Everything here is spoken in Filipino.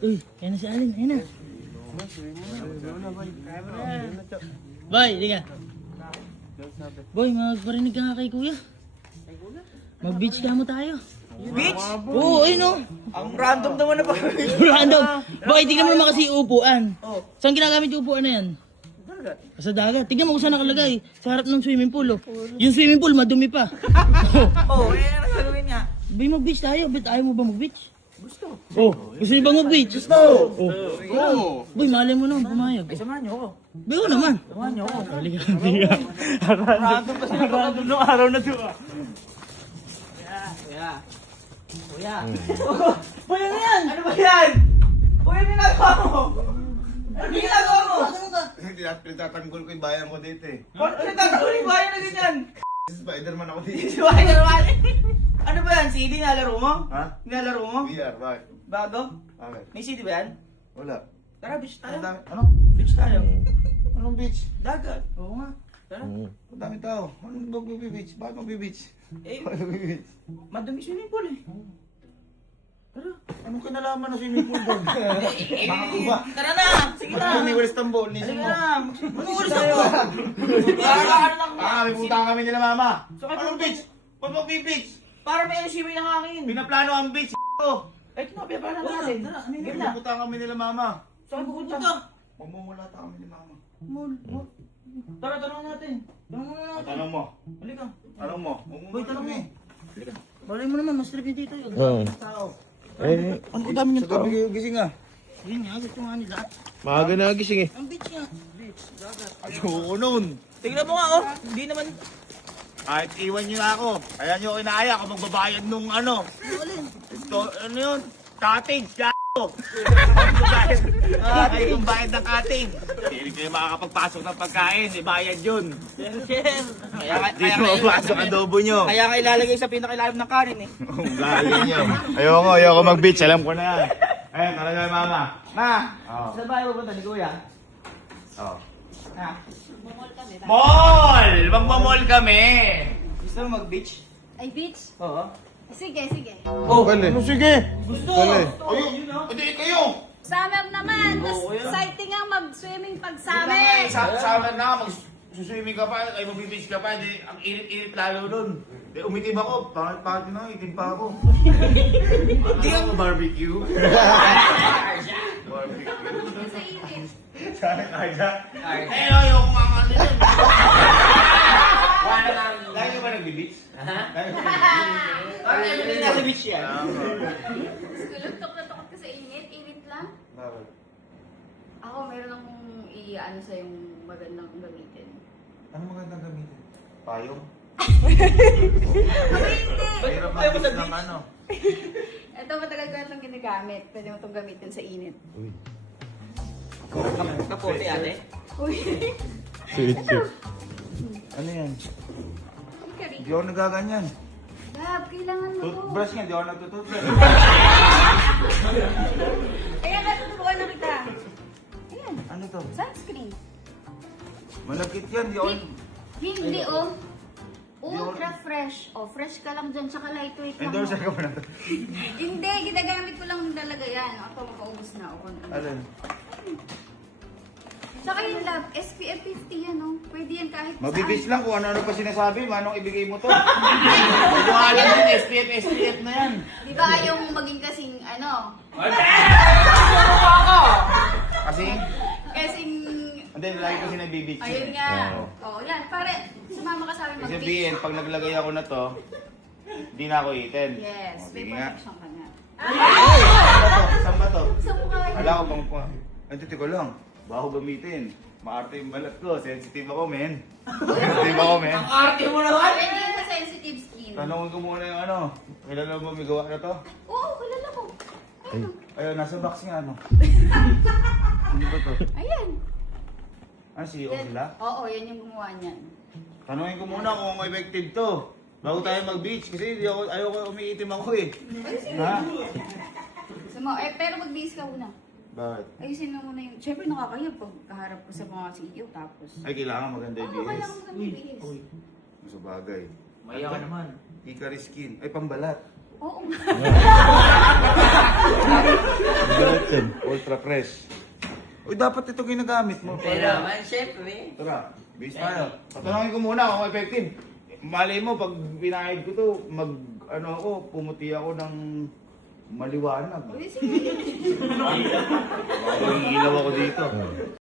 Uy, kaya na si Alin, ayun na. Boy, di ka. Boy, magparinig ka nga kay kuya. Mag-beach ka mo tayo. Beach? Oo, ayun o. Ang random naman na ba? Random. Boy, tingnan mo naman kasi yung upuan. Oh. Saan ginagamit yung upuan na yan? Dagat. Sa dagat. Tingnan mo kung saan nakalagay. Sa harap ng swimming pool, oh. Yung swimming pool, madumi pa. Oh, ano gagawin nga? Boy, mag-beach tayo. Ba't ayaw mo ba mag-beach? Gusto. Oh, gusto niyo ba mag-beach? Gusto! Oh. Boy, malay mo naman, pumayag. Ay, samahan niyo ako. Boy, ako naman. Samahan niyo ako. Halika, halika. Random kasi na random nung araw na to. Kuya. Boy, ano yan? Ano ba yan? Kuya, ano ginagawa mo? Ano ginagawa mo? Tinatanggol ko yung bayan ko dito eh. Ano tatawin ba yan na ganyan? Spider-Man ako dito. Suwain na naman. Ano ba yan? CD nilalaro mo? Ha? Nilalaro mo? VR, bakit? Bago? Bakit? May CD ba yan? Wala. Tara, beach tayo. Ang dami. Ano? Beach tayo. Anong beach? Dagat. Oo nga. Tara. Ang dami tao. Anong mag-beach? Bakit mag-beach? Eh, Bakit mag-beach? madumi swimming pool eh. Tara. Anong kinalaman na swimming pool doon? Baka ko ba? Tara na! Sige na! Ni West Tambol, ni Sige Simo. na! Anong oras ako? Para ano lang Kami punta kami nila mama. So, kayo- Anong beach? Ba't mag-beach? Para may swimming ng hangin. Pinaplano ang beach. Ay, kinopya pa na natin. Tara, ano yun na? Punta kami nila mama. Saan pupunta? Mamumulata kami ni mama. Tara, tanong natin. Tanong na natin. Tanong mo. Halika. Tanong mo. Boy, tanong mo. Balay mo naman, mas trip yung dito yun. Oo. Tao. Eh, Ano ko dami Sa niyang tao? gabi gising ah. Yun nga, gusto nga nila. maaga na gising eh. Ang beach nga. Ayoko nun. Tingnan mo nga, oh. Hindi naman. Kahit iwan nyo na ako. Kaya nyo kinaya ako magbabayad nung ano. Ito, ano yun? Cottage, k***o. Ay, kung bayad ng cottage. Hindi kayo makakapagpasok ng pagkain. Ibayad yun. Hindi mo mapasok ang adobo nyo. Kaya nga ilalagay sa pinakailalim ng kanin eh. Ang galing nyo. Ayoko mag-beach. Alam ko na yan. Ayun, talaga yung mama. Ma, Oo. saan ba kayo pupunta ni Kuya? Oh. Ha? Mall! Magmamall kami! Gusto mo mag-beach? Ay, beach? Oo. Sige, sige. Oh, ano sige? Gusto! Dali. Ayun, hindi kayo! Summer naman. Mas Oo, kuya. exciting ang mag-swimming pag summer. Summer na, mag-swimming ka pa, ay mag-beach ka pa, di, ang init-init lalo nun. Di, umitim ako, pangit na, itim pa ako. Ano ako, barbecue? Barbecue. Sa init. Saan kaya? Eh, ayoko nga nga nila. Wala na. Lagi ba nag-beach? Bakit everyday nasa beach yan? Kulugtok na tukot ka sa init. Init lang. Bakit? Ako, meron akong i-ano sa yung magandang gamitin. Ano magandang gamitin? Payong? Hindi. Hirap Ayaw mo mag-beach sa ng beach? ano. Ito, matagal ko na itong ginagamit. Pwede mo itong gamitin sa init. Kapote ate. Uy. Sweet, sweet. Ano yan? Hikari. Hindi ako nagaganyan. Gab, kailangan mo to. Toothbrush nga, di ako nagtutoothbrush. Kaya natutubukan na kita. Ayan. Ano to? Sunscreen. Malagkit yan, di ako... Hindi, oh. Ultra fresh. Oh, fresh ka lang dyan. Tsaka lightweight lang. Endorser ka ba na to? Hindi, ginagamit ko lang talaga yan. Ito, makaubos na ako. Alin? Saka yung love, SPF 50 yan, oh. Pwede yan kahit Mabibis lang kung ano-ano pa sinasabi, manong ibigay mo to. Hindi ko alam yun, SPF na yan. Di ba ayaw mong maging kasing, ano? Kasi, Kasing, hindi, lagi ko sinabibig. ayun nga. Oo, yan. Pare, sumama ka sa amin Kasi mag-beach. sabihin, pag naglagay ako na to, hindi na ako itin. Yes, O, may sige nga. protection ka nga. Saan ba to? Sa mukha yan. Ala ko bang pa. Antiti ko lang. Baho gamitin. Maarte yung balat ko. Sensitive ako, men. Sensitive ako, men. Ang arte mo naman! Pwede yan sa sensitive skin. Tanongin ko muna yung ano. Kilala mo may gawa na to? Oo, kilala ko. Ayun. Ayun, nasa box nga, ano. Ano ba to? Ayan. Ano, CEO Yan. sila? Oo, yan yung gumawa niyan. Tanongin ko muna kung effective to. Bago tayo mag-beach. Kasi hindi ako, ayoko umiitim ako eh. Ha? Pero mag-base ka muna. Bakit? Ayusin mo muna yung... Siyempre nakakaya pag kaharap ko sa mga CEO tapos... Ay, kailangan maganda yung Oo, BS. kailangan mo mag-base. Sa bagay. Mayaw naman. Hikari skin. Ay, pambalat. Oo. Gretchen. Ultra fresh. Uy, dapat ito ginagamit mo. Pero man, syempre. Tara, base tayo. Patanungin ko muna kung effective. Malay mo, pag pinahid ko to, pumuti ako ng maliwanag. Uy, sige. Baka ilaw ako dito.